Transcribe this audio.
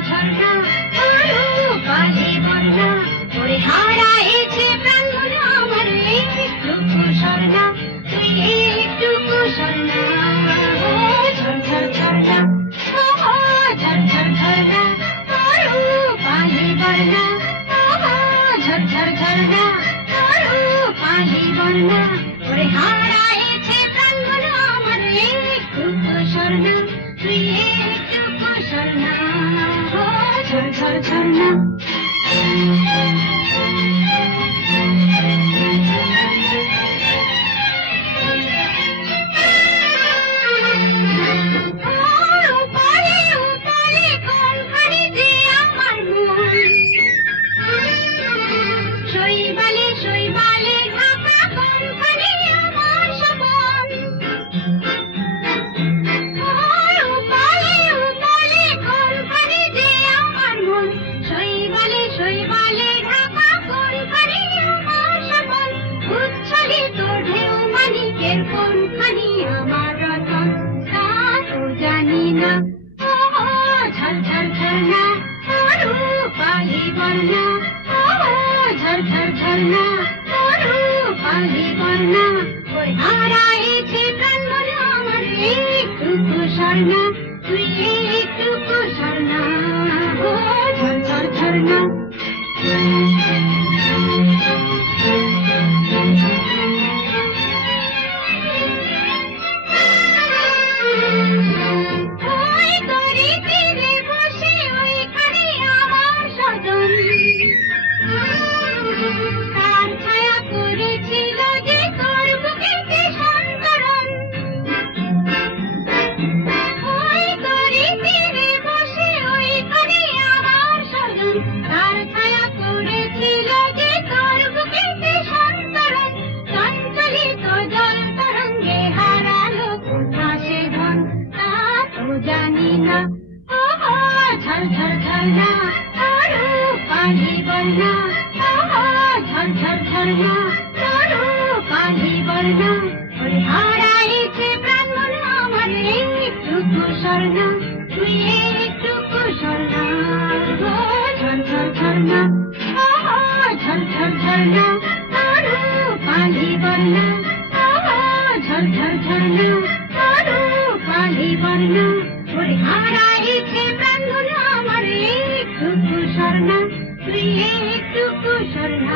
ঝর্ণা আরো পালি বন্যা ওরে হারাইছে প্রাণ মন আমার একটুকু স্বর্ণা তুই একটুকু স্বর্ণা ঝরঝর ঝর্ণা ঝরঝর ঝর্ণা আরো পালি বন্যা ঝরঝর ঝর্ণা আরো পালি বন্যা ওরে হারাইছে প্রাণ মন আমার একটুকু স্বর্ণা তুই একটুকু স্বর্ণা ঝরঝর ঝর্ণা ঝর্ণা